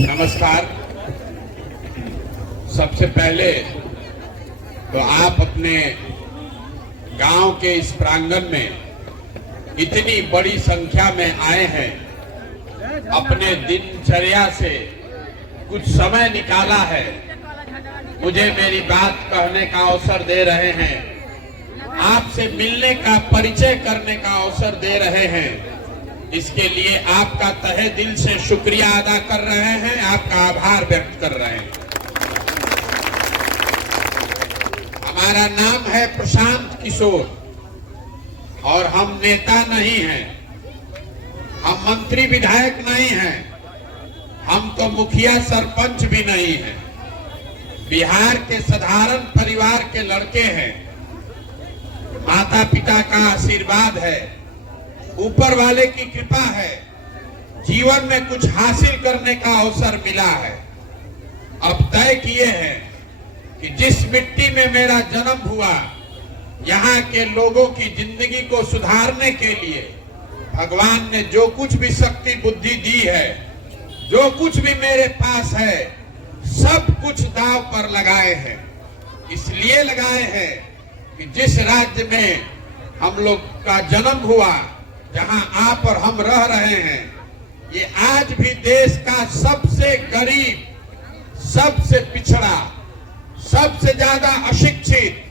नमस्कार। सबसे पहले तो आप अपने गांव के इस प्रांगण में इतनी बड़ी संख्या में आए हैं, अपने दिनचर्या से कुछ समय निकाला है, मुझे मेरी बात कहने का अवसर दे रहे हैं, आपसे मिलने का परिचय करने का अवसर दे रहे हैं। इसके लिए आपका तहे दिल से शुक्रिया अदा कर रहे हैं, आपका आभार व्यक्त कर रहे हैं। हमारा नाम है प्रशांत किशोर और हम नेता नहीं हैं, हम मंत्री विधायक नहीं हैं, हम तो मुखिया सरपंच भी नहीं हैं। बिहार के साधारण परिवार के लड़के हैं। माता पिता का आशीर्वाद है, ऊपर वाले की कृपा है, जीवन में कुछ हासिल करने का अवसर मिला है। अब तय किए हैं कि जिस मिट्टी में मेरा जन्म हुआ, यहाँ के लोगों की जिंदगी को सुधारने के लिए भगवान ने जो कुछ भी शक्ति बुद्धि दी है, जो कुछ भी मेरे पास है, सब कुछ दांव पर लगाए हैं। इसलिए लगाए हैं कि जिस राज्य में हम लोग का जन्म हुआ, जहां आप और हम रह रहे हैं, ये आज भी देश का सबसे गरीब, सबसे पिछड़ा, सबसे ज्यादा अशिक्षित,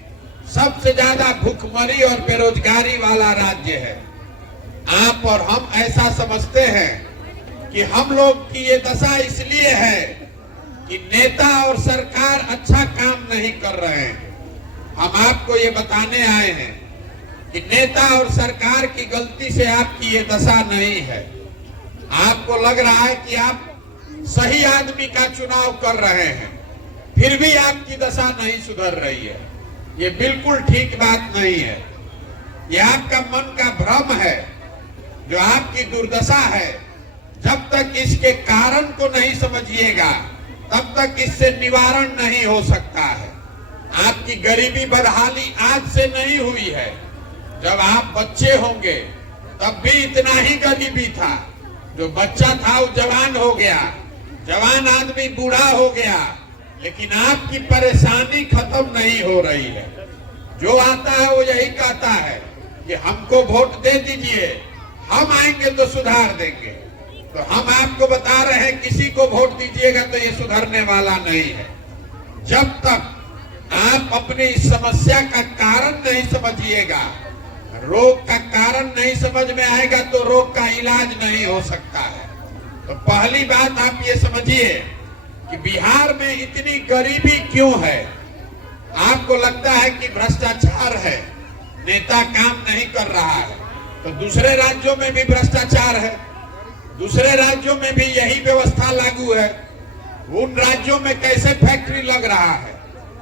सबसे ज्यादा भूखमरी और बेरोजगारी वाला राज्य है। आप और हम ऐसा समझते हैं कि हम लोग की ये दशा इसलिए है कि नेता और सरकार अच्छा काम नहीं कर रहे हैं। हम आपको ये बताने आए हैं कि नेता और सरकार की गलती से आपकी ये दशा नहीं है। आपको लग रहा है कि आप सही आदमी का चुनाव कर रहे हैं, फिर भी आपकी दशा नहीं सुधर रही है। ये बिल्कुल ठीक बात नहीं है। ये आपका मन का भ्रम है, जो आपकी दुर्दशा है। जब तक इसके कारण को नहीं समझिएगा, तब तक इससे निवारण नहीं हो सकता है। आपकी गरीबी बदहाली आज से नहीं हुई है। जब आप बच्चे होंगे तब भी इतना ही गरीबी था। जो बच्चा था वो जवान हो गया, जवान आदमी बूढ़ा हो गया, लेकिन आपकी परेशानी खत्म नहीं हो रही है। जो आता है वो यही कहता है कि हमको वोट दे दीजिए, हम आएंगे तो सुधार देंगे। तो हम आपको बता रहे हैं, किसी को वोट दीजिएगा तो ये सुधरने वाला नहीं है। जब तक आप अपनी इस समस्या का कारण नहीं समझिएगा, रोग का कारण नहीं समझ में आएगा, तो रोग का इलाज नहीं हो सकता है। तो पहली बात आप ये समझिए कि बिहार में इतनी गरीबी क्यों है। आपको लगता है कि भ्रष्टाचार है, नेता काम नहीं कर रहा है, तो दूसरे राज्यों में भी भ्रष्टाचार है, दूसरे राज्यों में भी यही व्यवस्था लागू है। उन राज्यों में कैसे फैक्ट्री लग रहा है,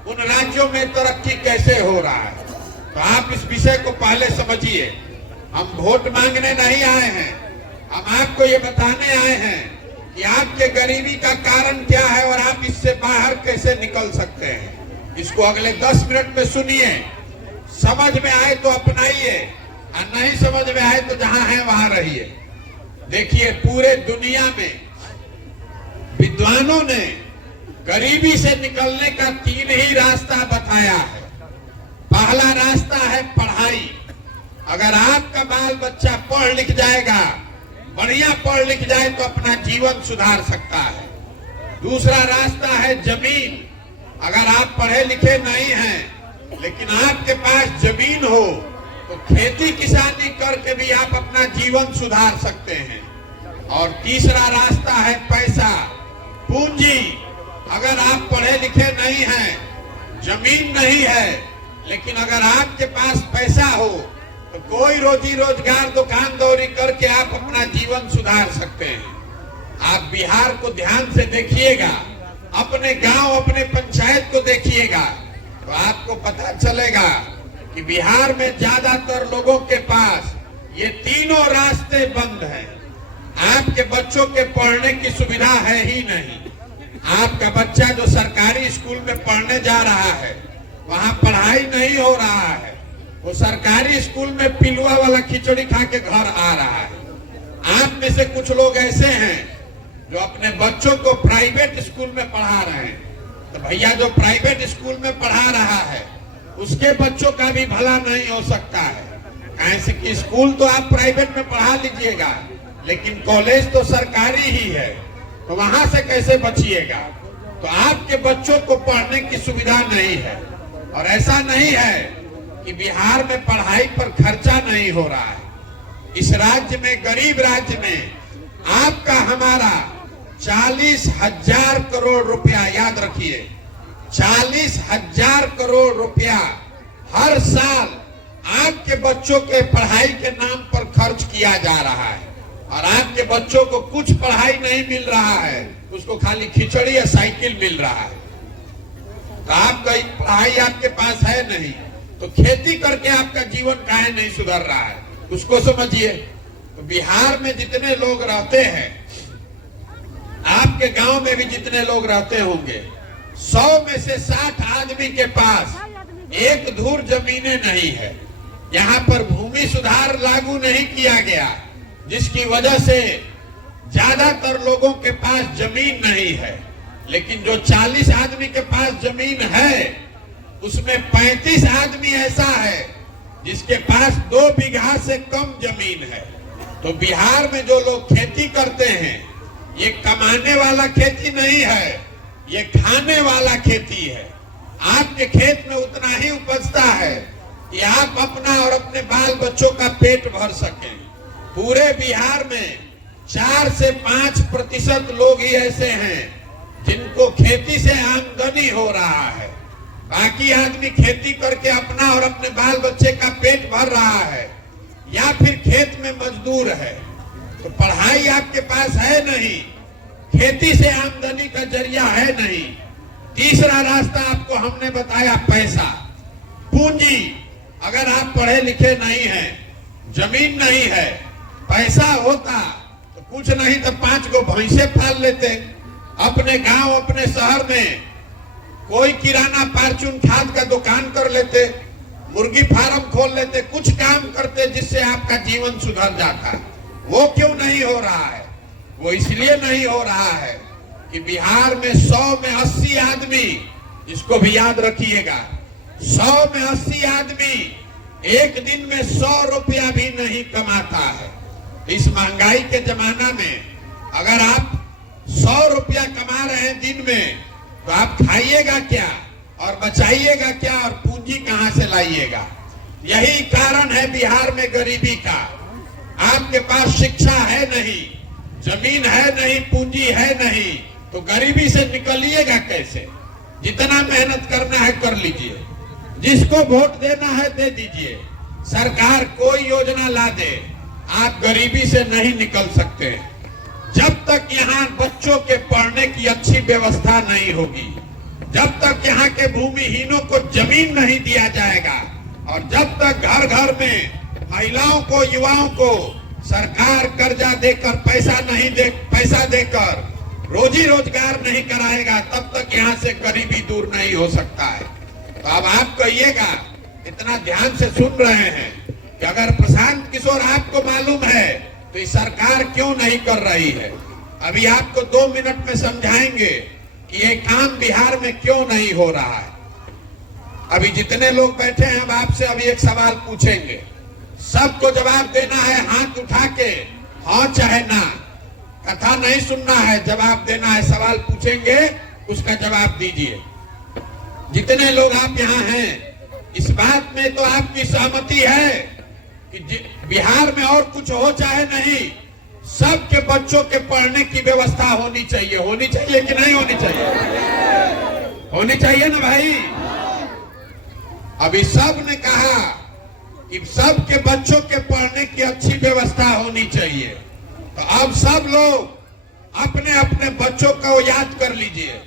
उन राज्यों में तरक्की कैसे हो रहा है। तो आप इस विषय को पहले समझिए। हम वोट मांगने नहीं आए हैं, हम आपको ये बताने आए हैं कि आपके गरीबी का कारण क्या है और आप इससे बाहर कैसे निकल सकते हैं। इसको अगले 10 मिनट में सुनिए, समझ में आए तो अपनाइए, और नहीं समझ में आए तो जहां है वहां रहिए। देखिए, पूरे दुनिया में विद्वानों ने गरीबी से निकलने का 3 ही रास्ता बताया है। पहला रास्ता है पढ़ाई। अगर आपका बाल बच्चा पढ़ लिख जाएगा, बढ़िया पढ़ लिख जाए, तो अपना जीवन सुधार सकता है। दूसरा रास्ता है जमीन। अगर आप पढ़े लिखे नहीं हैं, लेकिन आपके पास जमीन हो, तो खेती किसानी करके भी आप अपना जीवन सुधार सकते हैं। और तीसरा रास्ता है पैसा, पूंजी। अगर आप पढ़े लिखे नहीं हैं, जमीन नहीं है, लेकिन अगर आपके पास पैसा हो, तो कोई रोजी रोजगार दुकान दौरी करके आप अपना जीवन सुधार सकते हैं। आप बिहार को ध्यान से देखिएगा, अपने गांव, अपने पंचायत को देखिएगा, तो आपको पता चलेगा कि बिहार में ज्यादातर लोगों के पास ये तीनों रास्ते बंद हैं। आपके बच्चों के पढ़ने की सुविधा है ही नहीं। आपका बच्चा जो सरकारी स्कूल में पढ़ने जा रहा है, वहां पढ़ाई नहीं हो रहा है, वो सरकारी स्कूल में पिलुआ वाला खिचड़ी खा के घर आ रहा है। आप में से कुछ लोग ऐसे हैं जो अपने बच्चों को प्राइवेट स्कूल में पढ़ा रहे हैं, तो भैया जो प्राइवेट स्कूल में पढ़ा रहा है उसके बच्चों का भी भला नहीं हो सकता है। ऐसे कि स्कूल तो आप प्राइवेट में पढ़ा लीजिएगा, लेकिन कॉलेज तो सरकारी ही है, तो वहां से कैसे बचिएगा। तो आपके बच्चों को पढ़ने की सुविधा नहीं है। और ऐसा नहीं है कि बिहार में पढ़ाई पर खर्चा नहीं हो रहा है। इस राज्य में, गरीब राज्य में, आपका हमारा 40,000 करोड़ रुपया, याद रखिए 40,000 करोड़ रुपया हर साल आपके बच्चों के पढ़ाई के नाम पर खर्च किया जा रहा है। और आपके बच्चों को कुछ पढ़ाई नहीं मिल रहा है, उसको खाली खिचड़ी या साइकिल मिल रहा है। तो आपका पढ़ाई आपके पास है नहीं, तो खेती करके आपका जीवन काहे नहीं सुधर रहा है, उसको समझिए। तो बिहार में जितने लोग रहते हैं, आपके गांव में भी जितने लोग रहते होंगे, 100 में से 60 आदमी के पास एक धूर जमीनें नहीं है। यहाँ पर भूमि सुधार लागू नहीं किया गया, जिसकी वजह से ज्यादातर लोगों के पास जमीन नहीं है। लेकिन जो 40 आदमी के पास जमीन है, उसमें 35 आदमी ऐसा है जिसके पास 2 बीघा से कम जमीन है। तो बिहार में जो लोग खेती करते हैं, ये कमाने वाला खेती नहीं है, ये खाने वाला खेती है। आपके खेत में उतना ही उपजता है कि आप अपना और अपने बाल बच्चों का पेट भर सकें। पूरे बिहार में 4 से 5% लोग ही ऐसे हैं जिनको खेती से आमदनी हो रहा है। बाकी आदमी खेती करके अपना और अपने बाल बच्चे का पेट भर रहा है, या फिर खेत में मजदूर है। तो पढ़ाई आपके पास है नहीं, खेती से आमदनी का जरिया है नहीं। तीसरा रास्ता आपको हमने बताया, पैसा, पूंजी। अगर आप पढ़े लिखे नहीं हैं, जमीन नहीं है, पैसा होता तो कुछ नहीं तो 5 गो भैंसे पाल लेते। अपने गांव, अपने शहर में कोई किराना फार्चून खाद का दुकान कर लेते, मुर्गी फार्म खोल लेते, कुछ काम करते जिससे आपका जीवन सुधर जाता। वो क्यों नहीं हो रहा है? वो इसलिए नहीं हो रहा है कि बिहार में 100 में 80 आदमी, इसको भी याद रखिएगा, 100 में 80 आदमी एक दिन में 100 रुपया भी नहीं कमाता है। इस महंगाई के जमाना में अगर आप 100 रुपया कमा रहे हैं दिन में, तो आप खाइएगा क्या और बचाइएगा क्या और पूंजी कहां से लाइएगा? यही कारण है बिहार में गरीबी का। आपके पास शिक्षा है नहीं, जमीन है नहीं, पूंजी है नहीं, तो गरीबी से निकलिएगा कैसे? जितना मेहनत करना है कर लीजिए, जिसको वोट देना है दे दीजिए, सरकार कोई योजना ला दे, आप गरीबी से नहीं निकल सकते। जब तक यहाँ बच्चों के पढ़ने की अच्छी व्यवस्था नहीं होगी, जब तक यहाँ के भूमिहीनों को जमीन नहीं दिया जाएगा, और जब तक घर घर में महिलाओं को, युवाओं को सरकार कर्जा देकर पैसा देकर रोजी रोजगार नहीं कराएगा, तब तक यहाँ से गरीबी दूर नहीं हो सकता है। तो अब आप कहिएगा, इतना ध्यान से सुन रहे हैं, कि अगर प्रशांत किशोर आपको मालूम है तो ये सरकार क्यों नहीं कर रही है? अभी आपको 2 मिनट में समझाएंगे कि ये काम बिहार में क्यों नहीं हो रहा है। अभी जितने लोग बैठे हैं, हम आपसे अभी एक सवाल पूछेंगे, सबको जवाब देना है हाथ उठा के, हाँ चाहे ना। कथा नहीं सुनना है, जवाब देना है। सवाल पूछेंगे, उसका जवाब दीजिए। जितने लोग आप यहाँ हैं, इस बात में तो आपकी सहमति है कि बिहार में और कुछ हो चाहे नहीं, सबके बच्चों के पढ़ने की व्यवस्था होनी चाहिए। होनी चाहिए कि नहीं होनी चाहिए? होनी चाहिए ना भाई। अभी सब ने कहा कि सबके बच्चों के पढ़ने की अच्छी व्यवस्था होनी चाहिए। तो अब सब लोग अपने अपने बच्चों को याद कर लीजिए,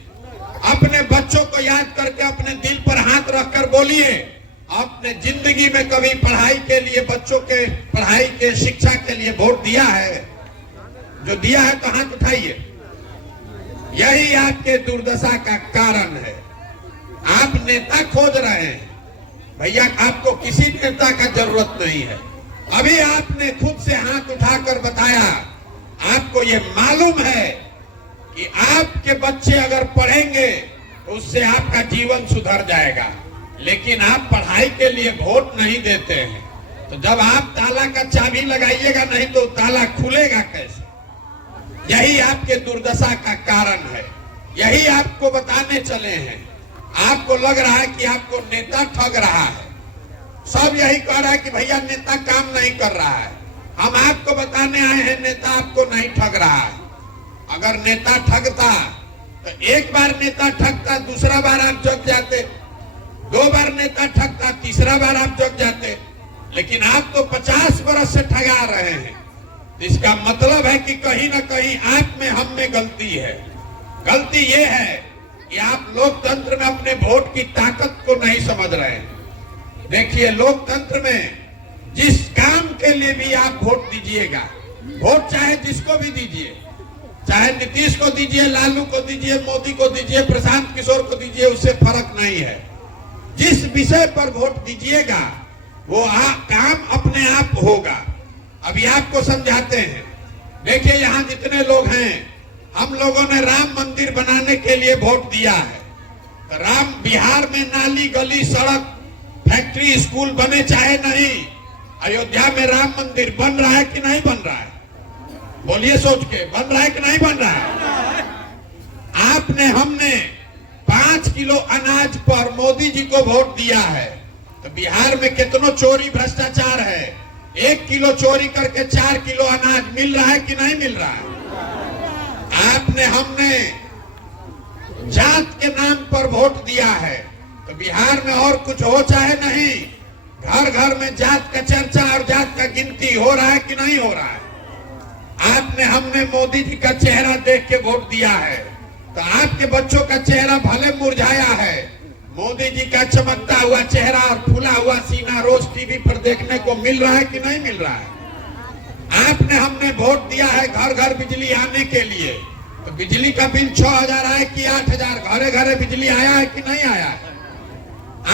अपने बच्चों को याद करके अपने दिल पर हाथ रखकर बोलिए, आपने जिंदगी में कभी पढ़ाई के लिए, बच्चों के पढ़ाई के, शिक्षा के लिए वोट दिया है? जो दिया है तो हाथ उठाइए। यही आपके दुर्दशा का कारण है। आप नेता खोज रहे हैं, भैया आपको किसी नेता का जरूरत नहीं है। अभी आपने खुद से हाथ उठाकर बताया, आपको ये मालूम है कि आपके बच्चे अगर पढ़ेंगे तो उससे आपका जीवन सुधर जाएगा, लेकिन आप पढ़ाई के लिए वोट नहीं देते हैं। तो जब आप ताला का चाबी लगाइएगा नहीं तो ताला खुलेगा कैसे? यही आपके दुर्दशा का कारण है। यही आपको बताने चले हैं। आपको लग रहा है कि आपको नेता ठग रहा है, सब यही कह रहा है कि भैया नेता काम नहीं कर रहा है। हम आपको बताने आए हैं नेता आपको नहीं ठग रहा है। अगर नेता ठगता तो एक बार नेता ठगता, दूसरा बार आप जग जाते, 2 बार नेता ठगता, तीसरा बार आप जग जाते, लेकिन आप तो 50 बरस से ठगा रहे हैं। इसका मतलब है कि कहीं ना कहीं आप में हम में गलती है। गलती ये है कि आप लोकतंत्र में अपने वोट की ताकत को नहीं समझ रहे हैं। देखिए, लोकतंत्र में जिस काम के लिए भी आप वोट दीजिएगा, वोट चाहे जिसको भी दीजिए, चाहे नीतीश को दीजिए, लालू को दीजिए, मोदी को दीजिए, प्रशांत किशोर को दीजिए, उससे फर्क नहीं है। जिस विषय पर वोट दीजिएगा वो काम अपने आप होगा। अभी आपको समझाते हैं। देखिए, यहाँ जितने लोग हैं, हम लोगों ने राम मंदिर बनाने के लिए वोट दिया है। तो राम बिहार में नाली, गली, सड़क, फैक्ट्री, स्कूल बने चाहे नहीं, अयोध्या में राम मंदिर बन रहा है कि नहीं बन रहा है? बोलिए सोच के, बन रहा है कि नहीं बन रहा है? आपने, हमने 5 किलो अनाज पर मोदी जी को वोट दिया है। तो बिहार में कितनों चोरी भ्रष्टाचार है। 1 किलो चोरी करके 4 किलो अनाज मिल रहा है कि नहीं मिल रहा है? आपने, हमने जात के नाम पर वोट दिया है। तो बिहार में और कुछ हो चाहे नहीं, घर घर में जात का चर्चा और जात का गिनती हो रहा है कि नहीं हो रहा है? आपने, हमने मोदी जी का चेहरा देख के वोट दिया है। तो आपके बच्चों का चेहरा भले मुरझाया है, मोदी जी का चमकता हुआ चेहरा और फूला हुआ सीना रोज टीवी पर देखने को मिल रहा है कि नहीं मिल रहा है? आपने, हमने वोट दिया है घर घर बिजली आने के लिए। तो बिजली का बिल 6,000 आया कि 8,000? घरे घरे बिजली आया है कि नहीं आया है?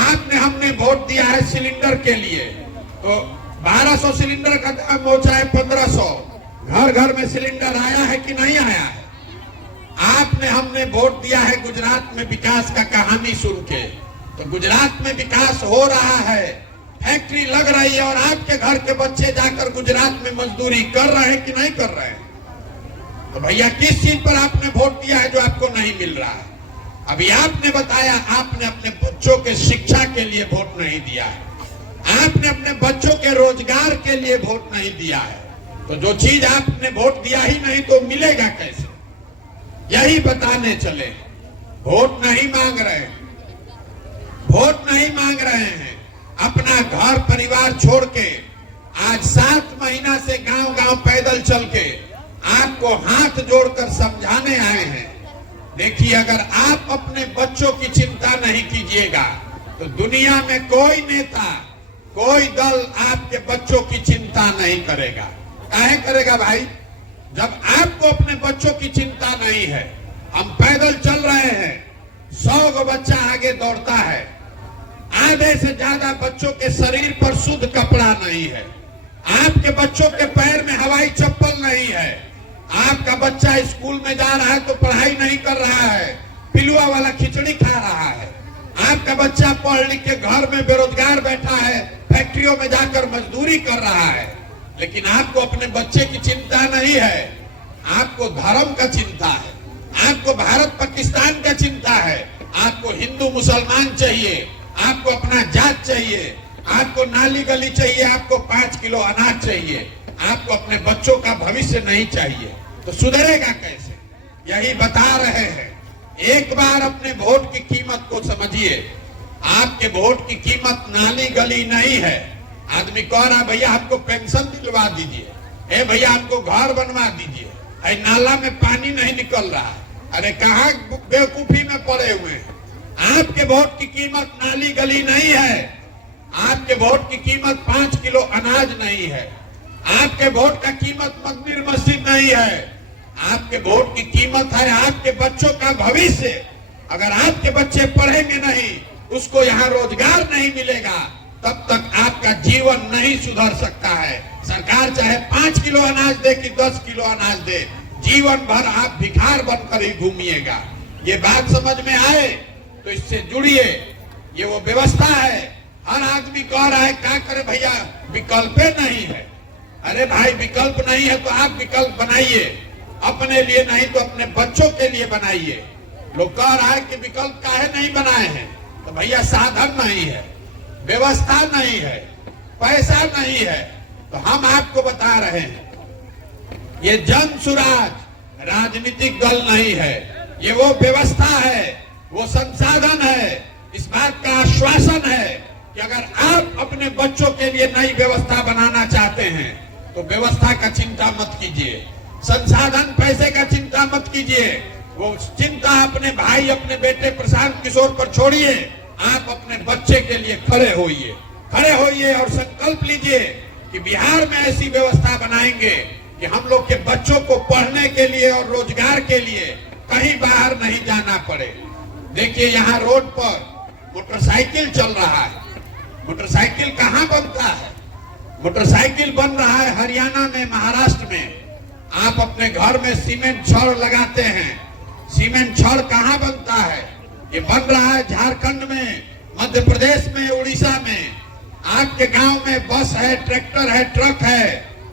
आपने, हमने वोट दिया है सिलेंडर के लिए। तो 1200 सिलेंडर का दाम हो चाहे 1500, घर घर में सिलेंडर आया है कि नहीं आया है? आपने, हमने वोट दिया है गुजरात में विकास का कहानी सुन के। तो गुजरात में विकास हो रहा है, फैक्ट्री लग रही है, और आपके घर के बच्चे जाकर गुजरात में मजदूरी कर रहे हैं कि नहीं कर रहे हैं? तो भैया, किस चीज पर आपने वोट दिया है जो आपको नहीं मिल रहा है? अभी आपने बताया, आपने अपने बच्चों के शिक्षा के लिए वोट नहीं दिया है। आपने अपने बच्चों के रोजगार के लिए वोट नहीं दिया है। तो जो चीज आपने वोट दिया ही नहीं तो मिलेगा कैसे? यही बताने चले। वोट नहीं मांग रहे हैं, वोट नहीं मांग रहे हैं। अपना घर परिवार छोड़ के आज 7 महीना से गांव गांव पैदल चल के आपको हाथ जोड़कर समझाने आए हैं। देखिए, अगर आप अपने बच्चों की चिंता नहीं कीजिएगा तो दुनिया में कोई नेता, कोई दल आपके बच्चों की चिंता नहीं करेगा। काहे करेगा भाई? जब आपको अपने बच्चों की चिंता नहीं है। हम पैदल चल रहे हैं, 100 गो बच्चा आगे दौड़ता है, आधे से ज्यादा बच्चों के शरीर पर शुद्ध कपड़ा नहीं है। आपके बच्चों के पैर में हवाई चप्पल नहीं है। आपका बच्चा स्कूल में जा रहा है तो पढ़ाई नहीं कर रहा है, पिलुआ वाला खिचड़ी खा रहा है। आपका बच्चा पढ़ लिख के घर में बेरोजगार बैठा है, फैक्ट्रियों में जाकर मजदूरी कर रहा है। लेकिन आपको अपने बच्चे की चिंता नहीं है, आपको धर्म का चिंता है, आपको भारत पाकिस्तान का चिंता है, आपको हिंदू मुसलमान चाहिए, आपको अपना जात चाहिए, आपको नाली गली चाहिए, आपको 5 किलो अनाज चाहिए, आपको अपने बच्चों का भविष्य नहीं चाहिए। तो सुधरेगा कैसे? यही बता रहे हैं। एक बार अपने वोट की कीमत को समझिए। आपके वोट की कीमत नाली गली नहीं है। आदमी कह रहा, भैया हमको पेंशन दिलवा दीजिए, ए भैया हमको घर बनवा दीजिए, अरे नाला में पानी नहीं निकल रहा। अरे कहाँ बेवकूफी में पड़े हुए हैं? आपके वोट की कीमत नाली गली नहीं है। आपके वोट की कीमत 5 किलो अनाज नहीं है। आपके वोट का कीमत मंदिर मस्जिद नहीं है। आपके वोट की कीमत है आपके बच्चों का भविष्य। अगर आपके बच्चे पढ़ेंगे नहीं, उसको यहाँ रोजगार नहीं मिलेगा, तब तक आपका जीवन नहीं सुधर सकता है। सरकार चाहे 5 किलो अनाज दे कि 10 किलो अनाज दे, जीवन भर आप भिखार बनकर ही घूमिएगा। ये बात समझ में आए तो इससे जुड़िए। ये वो व्यवस्था है। हर आदमी कह रहा है क्या करे भैया, विकल्प नहीं है। अरे भाई विकल्प नहीं है तो आप विकल्प बनाइए, अपने लिए नहीं तो अपने बच्चों के लिए बनाइए। लोग कह रहा है कि विकल्प काहे नहीं बनाए हैं, तो भैया साधन नहीं है, व्यवस्था नहीं है, पैसा नहीं है। तो हम आपको बता रहे हैं ये जन सुराज राजनीतिक दल नहीं है, ये वो व्यवस्था है, वो संसाधन है। इस बात का आश्वासन है कि अगर आप अपने बच्चों के लिए नई व्यवस्था बनाना चाहते हैं तो व्यवस्था का चिंता मत कीजिए, संसाधन पैसे का चिंता मत कीजिए। वो चिंता अपने भाई अपने बेटे प्रशांत किशोर पर छोड़िए। आप अपने बच्चे के लिए खड़े होइए और संकल्प लीजिए कि बिहार में ऐसी व्यवस्था बनाएंगे कि हम लोग के बच्चों को पढ़ने के लिए और रोजगार के लिए कहीं बाहर नहीं जाना पड़े। देखिए यहाँ रोड पर मोटरसाइकिल चल रहा है। मोटरसाइकिल कहाँ बनता है? मोटरसाइकिल बन रहा है हरियाणा में, महाराष्ट्र में। आप अपने घर में सीमेंट छड़ लगाते हैं, सीमेंट छड़ कहाँ बनता है? ये बन रहा है झारखंड में, मध्य प्रदेश में, उड़ीसा में। आपके गांव में बस है, ट्रैक्टर है, ट्रक है,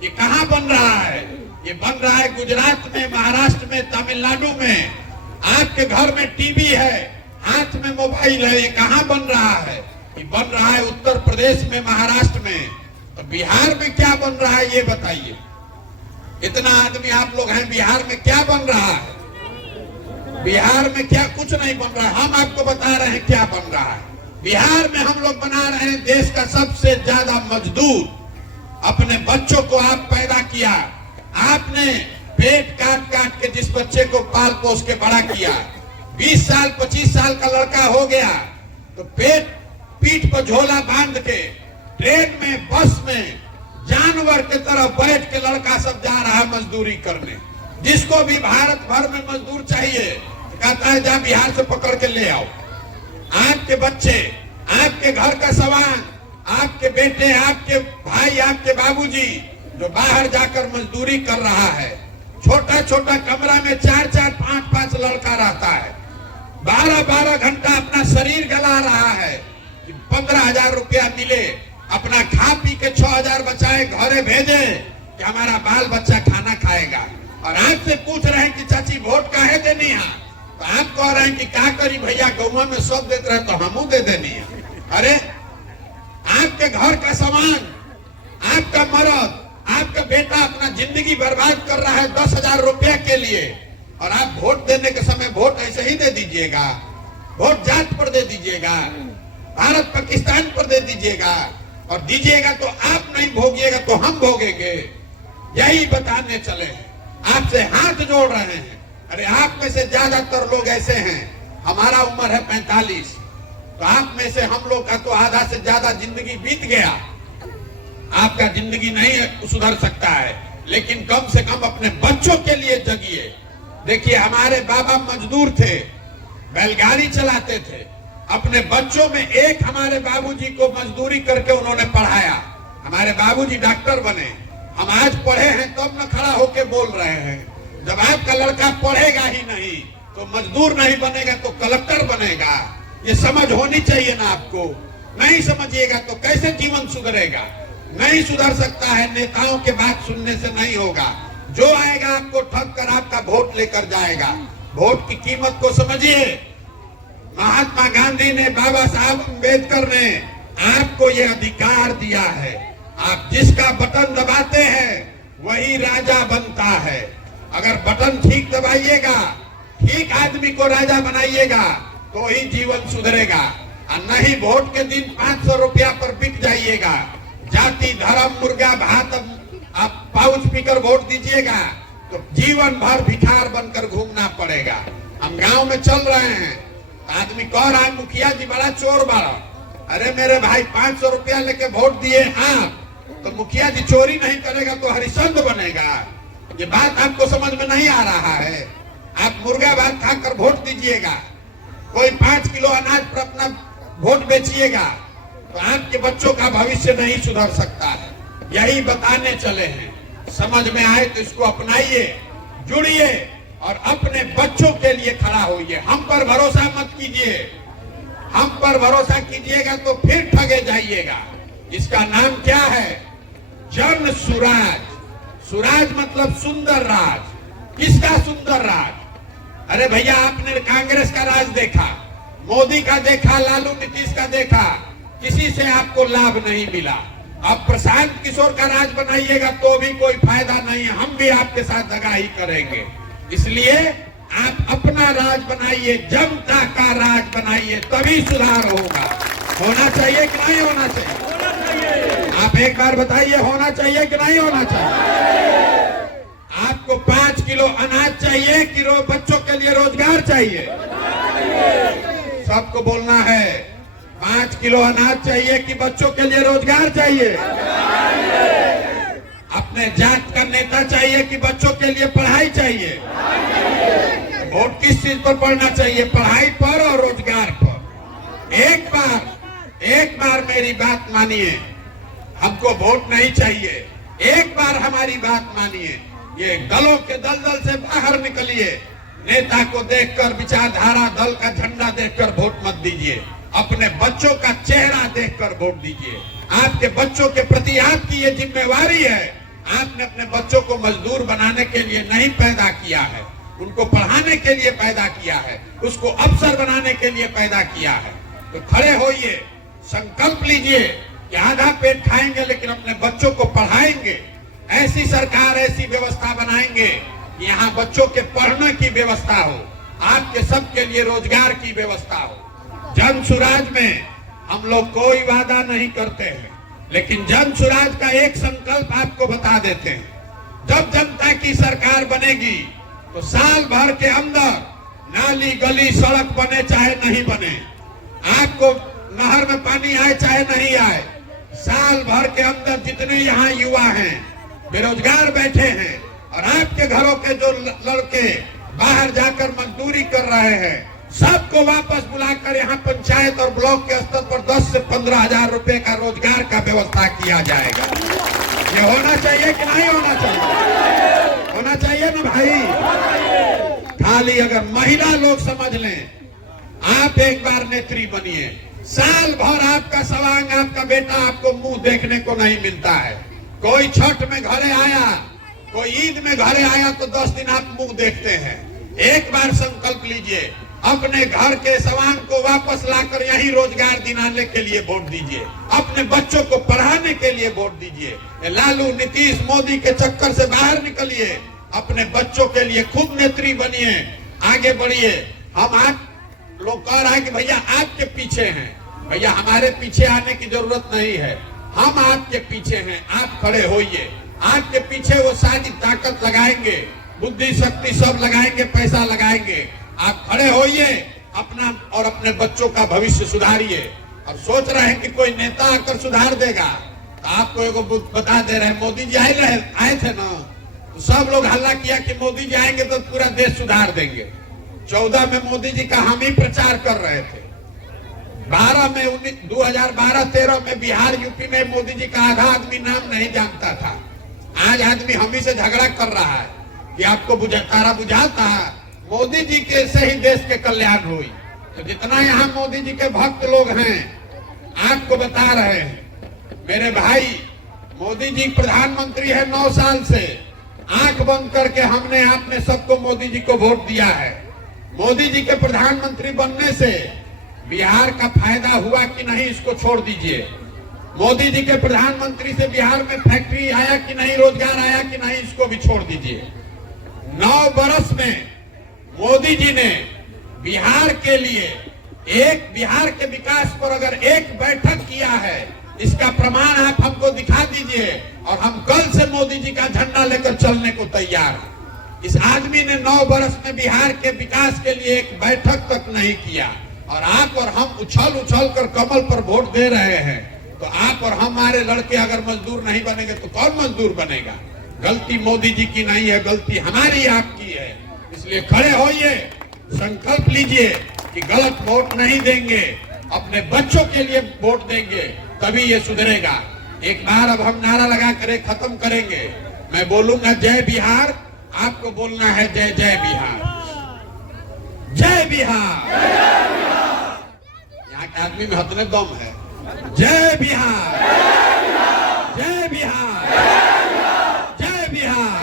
ये कहाँ बन रहा है? ये बन रहा है गुजरात में, महाराष्ट्र में, तमिलनाडु में। आपके घर में टीवी है, हाथ में मोबाइल है, ये कहाँ बन रहा है? ये बन रहा है उत्तर प्रदेश में, महाराष्ट्र में। तो बिहार में क्या बन रहा है ये बताइए। इतना आदमी आप लोग हैं, बिहार में क्या बन रहा है? बिहार में क्या? कुछ नहीं बन रहा है। हम आपको बता रहे हैं क्या बन रहा है। बिहार में हम लोग बना रहे हैं देश का सबसे ज्यादा मजदूर। अपने बच्चों को आप पैदा किया, आपने पेट काट काट के जिस बच्चे को पाल पोस के बड़ा किया, 20 साल 25 साल का लड़का हो गया तो पीठ पर झोला बांध के ट्रेन में, बस में जानवर की तरह बैठ के लड़का सब जा रहा है मजदूरी करने। जिसको भी भारत भर में मजदूर चाहिए तो कहता है जा बिहार से पकड़ के ले आओ। आपके बच्चे, आपके घर का सामान, आपके बेटे, आपके भाई, आपके बाबूजी जो बाहर जाकर मजदूरी कर रहा है, छोटा छोटा कमरा में 4-4, 5-5 लड़का रहता है, 12-12 घंटा अपना शरीर गला रहा है कि 15,000 रुपया मिले, अपना खा पी के 6,000 बचाए, घरे भेजे कि हमारा बाल बच्चा खाना खाएगा। और आपसे पूछ रहे हैं कि चाची वोट काहे देनी है, तो आप कह रहे हैं कि क्या करी भैया, गौवा में सब देते रहे तो हमू दे देनी है। अरे आपके घर का सामान, आपका मर्द, आपका बेटा अपना जिंदगी बर्बाद कर रहा है 10,000 रुपया के लिए, और आप वोट देने के समय वोट ऐसे ही दे दीजिएगा, वोट जात पर दे दीजिएगा, भारत पाकिस्तान पर दे दीजिएगा, और दीजिएगा तो आप नहीं भोगिएगा तो हम भोगेंगे। यही बताने चले हैं, आपसे हाथ जोड़ रहे हैं। अरे आप में से ज्यादातर लोग ऐसे हैं, हमारा उम्र है 45, तो आप में से हम लोग का तो आधा से ज्यादा जिंदगी बीत गया। आपका जिंदगी नहीं सुधर सकता है, लेकिन कम से कम अपने बच्चों के लिए जगिए। देखिए हमारे बाबा मजदूर थे, बैलगाड़ी चलाते थे, अपने बच्चों में एक हमारे बाबूजी को मजदूरी करके उन्होंने पढ़ाया। हमारे बाबूजी डॉक्टर बने, हम आज पढ़े हैं तब न खड़ा होके बोल रहे हैं। जब आपका लड़का पढ़ेगा ही नहीं तो मजदूर नहीं बनेगा तो कलेक्टर बनेगा। ये समझ होनी चाहिए ना आपको। नहीं समझिएगा तो कैसे जीवन सुधरेगा? नहीं सुधर सकता है, नेताओं के बात सुनने से नहीं होगा। जो आएगा आपको ठग कर आपका वोट लेकर जाएगा। वोट की कीमत को समझिए। महात्मा गांधी ने, बाबा साहब अम्बेडकर ने आपको ये अधिकार दिया है। आप जिसका बटन दबाते हैं वही राजा बनता है। अगर बटन ठीक दबाइएगा, ठीक आदमी को राजा बनाइएगा तो ही जीवन सुधरेगा। और नहीं वोट के दिन 500 रुपया पर बिक जाइएगा, जाति धर्म मुर्गा भात आप पाउच पीकर वोट दीजिएगा तो जीवन भर भिखार बनकर घूमना पड़ेगा। हम गांव में चल रहे हैं, आदमी कह रहा है मुखिया जी बड़ा चोर बारा। अरे मेरे भाई 500 रुपया लेके वोट दिए आप, तो मुखिया जी चोरी नहीं करेगा तो हरिश्चंद्र बनेगा। ये बात आपको समझ में नहीं आ रहा है। आप मुर्गा भात खाकर वोट दीजिएगा, कोई 5 किलो अनाज पर अपना वोट बेचिएगा तो आपके बच्चों का भविष्य नहीं सुधर सकता है। यही बताने चले हैं। समझ में आए तो इसको अपनाइए। जुड़िए और अपने बच्चों के लिए खड़ा होइए। हम पर भरोसा मत कीजिए, हम पर भरोसा कीजिएगा तो फिर ठगे जाइएगा। इसका नाम क्या है? जन सुराज। सुराज मतलब सुंदर राज। किसका सुंदर राज? अरे भैया, आपने कांग्रेस का राज देखा, मोदी का देखा, लालू नीतीश का देखा, किसी से आपको लाभ नहीं मिला। अब प्रशांत किशोर का राज बनाइएगा तो भी कोई फायदा नहीं है, हम भी आपके साथ दगाही करेंगे। इसलिए आप अपना राज बनाइए, जनता का राज बनाइए, तभी सुधार होगा। होना चाहिए कि नहीं होना चाहिए? आप एक बार बताइए, होना चाहिए कि नहीं होना चाहिए? आपको 5 किलो अनाज चाहिए कि बच्चों के लिए रोजगार चाहिए? सबको बोलना है, 5 किलो अनाज चाहिए कि बच्चों के लिए रोजगार चाहिए? अपने जात का नेता चाहिए कि बच्चों के लिए पढ़ाई चाहिए? वोट किस चीज पर पढ़ना चाहिए? पढ़ाई पर और रोजगार पर। एक बार मेरी बात मानिए, हमको वोट नहीं चाहिए। एक बार हमारी बात मानिए, ये दलों के दलदल से बाहर निकलिए। नेता को देखकर, विचारधारा, दल का झंडा देखकर वोट मत दीजिए। अपने बच्चों का चेहरा देखकर वोट दीजिए। आपके बच्चों के प्रति आपकी ये जिम्मेवारी है। आपने अपने बच्चों को मजदूर बनाने के लिए नहीं पैदा किया है, उनको पढ़ाने के लिए पैदा किया है, उसको अफसर बनाने के लिए पैदा किया है। तो खड़े होइए, संकल्प लीजिए कि आधा पेट खाएंगे लेकिन अपने बच्चों को पढ़ाएंगे। ऐसी सरकार, ऐसी व्यवस्था बनाएंगे कि यहाँ बच्चों के पढ़ने की व्यवस्था हो, आपके सबके लिए रोजगार की व्यवस्था हो। जन सुराज में हम लोग कोई वादा नहीं करते हैं, लेकिन जन सुराज का एक संकल्प आपको बता देते हैं। जब जनता की सरकार बनेगी तो साल भर के अंदर नाली, गली, सड़क बने चाहे नहीं बने, आपको नहर में पानी आए चाहे नहीं आए, साल भर के अंदर जितने यहाँ युवा हैं, बेरोजगार बैठे हैं और आपके घरों के जो लड़के बाहर जाकर मजदूरी कर रहे हैं, सबको वापस बुलाकर यहाँ पंचायत और ब्लॉक के स्तर पर 10 से 15 हजार रुपए का रोजगार का व्यवस्था किया जाएगा। ये होना चाहिए कि नहीं होना चाहिए? होना चाहिए ना भाई। खाली अगर महिला लोग समझ लें, आप एक बार नेत्री बनिए, साल भर आपका सवांग, आपका बेटा आपको मुंह देखने को नहीं मिलता है। कोई छठ में घरे आया, कोई ईद में घरे आया तो 10 दिन आप मुंह देखते हैं। एक बार संकल्प लीजिए, अपने घर के सवांग को वापस लाकर यही रोजगार दिलाने के लिए वोट दीजिए। अपने बच्चों को पढ़ाने के लिए वोट दीजिए। लालू, नीतीश, मोदी के चक्कर से बाहर निकलिए, अपने बच्चों के लिए खुद नेत्री बनिए, आगे बढ़िए। हम आप लोग कह रहा है कि भैया आपके पीछे हैं। भैया हमारे पीछे आने की जरूरत नहीं है, हम आपके पीछे हैं। आप खड़े होइए, आपके पीछे वो सारी ताकत लगाएंगे, बुद्धि शक्ति सब लगाएंगे, पैसा लगाएंगे। आप खड़े होइए, अपना और अपने बच्चों का भविष्य सुधारिए। अब सोच रहे हैं कि कोई नेता आकर सुधार देगा, तो आपको एगो बता दे रहे हैं, मोदी जी आए थे ना, तो सब लोग हल्ला किया कि मोदी जी आएंगे तो पूरा देश सुधार देंगे। 14 में मोदी जी का हम ही प्रचार कर रहे थे। 2012-13 में बिहार, यूपी में मोदी जी का आधा आदमी नाम नहीं जानता था। आज आदमी हम ही से झगड़ा कर रहा है कि आपको बुझाता मोदी जी के से ही देश के कल्याण हुई। तो जितना यहाँ मोदी जी के भक्त लोग हैं, आपको बता रहे हैं मेरे भाई, मोदी जी प्रधानमंत्री है 9 साल से। आंख बंद करके हमने आपने सबको मोदी जी को वोट दिया है। मोदी जी के प्रधानमंत्री बनने से बिहार का फायदा हुआ कि नहीं, इसको छोड़ दीजिए। मोदी जी के प्रधानमंत्री से बिहार में फैक्ट्री आया कि नहीं, रोजगार आया कि नहीं, इसको भी छोड़ दीजिए। 9 बरस में मोदी जी ने बिहार के लिए, एक बिहार के विकास पर अगर एक बैठक किया है, इसका प्रमाण आप हमको दिखा दीजिए और हम कल से मोदी जी का झंडा लेकर चलने को तैयार हैं। इस आदमी ने 9 बरस में बिहार के विकास के लिए एक बैठक तक नहीं किया, और आप और हम उछल उछल कर कमल पर वोट दे रहे हैं। तो आप और हमारे लड़के अगर मजदूर नहीं बनेंगे तो कौन मजदूर बनेगा? गलती मोदी जी की नहीं है, गलती हमारी, आपकी है। इसलिए खड़े होइए, संकल्प लीजिए कि गलत वोट नहीं देंगे, अपने बच्चों के लिए वोट देंगे, तभी ये सुधरेगा। एक बार अब हम नारा लगा कर खत्म करेंगे। मैं बोलूंगा जय बिहार, आपको बोलना है जय जय बिहार, जय बिहार। यहाँ के आदमी में हतने दम है। जय बिहार, जय बिहार, जय बिहार।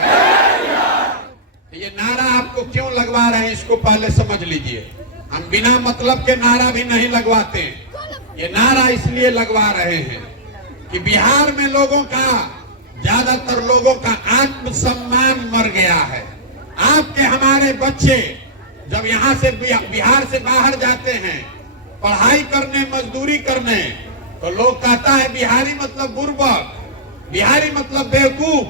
ये नारा आपको क्यों लगवा रहे हैं इसको पहले समझ लीजिए। हम बिना मतलब के नारा भी नहीं लगवाते। ये नारा इसलिए लगवा रहे हैं कि बिहार में लोगों का, ज्यादातर लोगों का आत्मसम्मान मर गया है। आपके हमारे बच्चे जब यहाँ से बिहार से बाहर जाते हैं पढ़ाई करने, मजदूरी करने, तो लोग कहता है बिहारी मतलब बुर्बक, बिहारी मतलब बेवकूफ।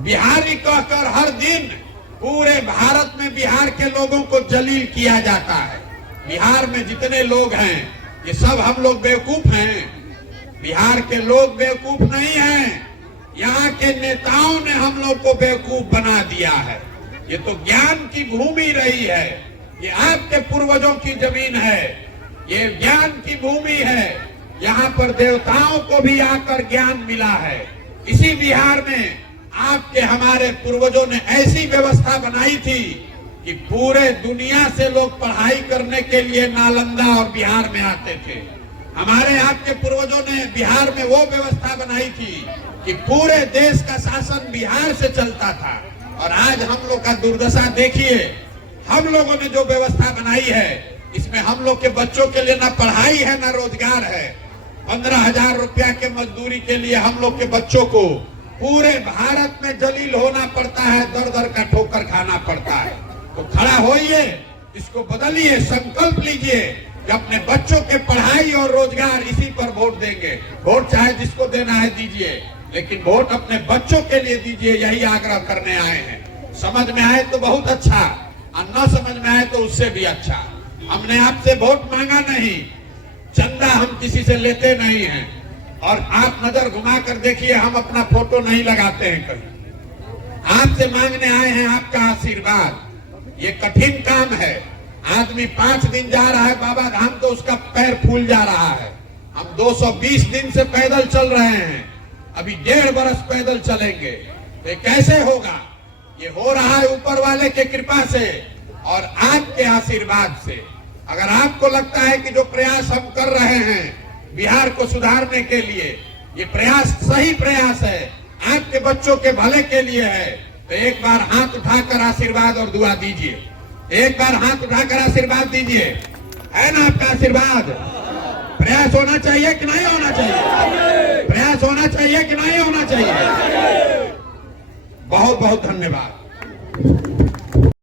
बिहारी कहकर हर दिन पूरे भारत में बिहार के लोगों को जलील किया जाता है। बिहार में जितने लोग हैं ये सब हम लोग बेवकूफ हैं। बिहार के लोग बेवकूफ नहीं हैं, यहाँ के नेताओं ने हम लोग को बेवकूफ बना दिया है। ये तो ज्ञान की भूमि रही है, ये आपके पूर्वजों की जमीन है, ये ज्ञान की भूमि है। यहाँ पर देवताओं को भी आकर ज्ञान मिला है। इसी बिहार में आपके हमारे पूर्वजों ने ऐसी व्यवस्था बनाई थी कि पूरे दुनिया से लोग पढ़ाई करने के लिए नालंदा और बिहार में आते थे। हमारे आपके पूर्वजों ने बिहार में वो व्यवस्था बनाई थी कि पूरे देश का शासन बिहार से चलता था। और आज हम लोग का दुर्दशा देखिए, हम लोगों ने जो व्यवस्था बनाई है इसमें हम लोग के बच्चों के लिए ना पढ़ाई है ना रोजगार है। 15,000 रुपया के मजदूरी के लिए हम लोग के बच्चों को पूरे भारत में जलील होना पड़ता है, दर दर का ठोकर खाना पड़ता है। तो खड़ा होइए, इसको बदलिए, संकल्प लीजिए कि अपने बच्चों के पढ़ाई और रोजगार इसी पर वोट देंगे। वोट चाहे जिसको देना है दीजिए, लेकिन वोट अपने बच्चों के लिए दीजिए, यही आग्रह करने आए हैं। समझ में आए तो बहुत अच्छा, और न समझ में आए तो उससे भी अच्छा। हमने आपसे वोट मांगा नहीं, चंदा हम किसी से लेते नहीं हैं। और आप नजर घुमा कर देखिए, हम अपना फोटो नहीं लगाते हैं कहीं। आपसे मांगने आए हैं आपका आशीर्वाद। ये कठिन काम है। आदमी 5 दिन जा रहा है बाबा धाम तो उसका पैर फूल जा रहा है। हम 220 दिन से पैदल चल रहे हैं, अभी 1.5 बरस पैदल चलेंगे। तो कैसे होगा? ये हो रहा है ऊपर वाले के कृपा से और आपके आशीर्वाद से। अगर आपको लगता है कि जो प्रयास हम कर रहे हैं बिहार को सुधारने के लिए, ये प्रयास सही प्रयास है, आपके बच्चों के भले के लिए है, तो एक बार हाथ उठाकर आशीर्वाद और दुआ दीजिए। एक बार हाथ उठाकर आशीर्वाद दीजिए। है ना आपका आशीर्वाद? प्रयास होना चाहिए कि नहीं होना चाहिए? प्रयास होना चाहिए कि नहीं होना चाहिए? बहुत बहुत धन्यवाद।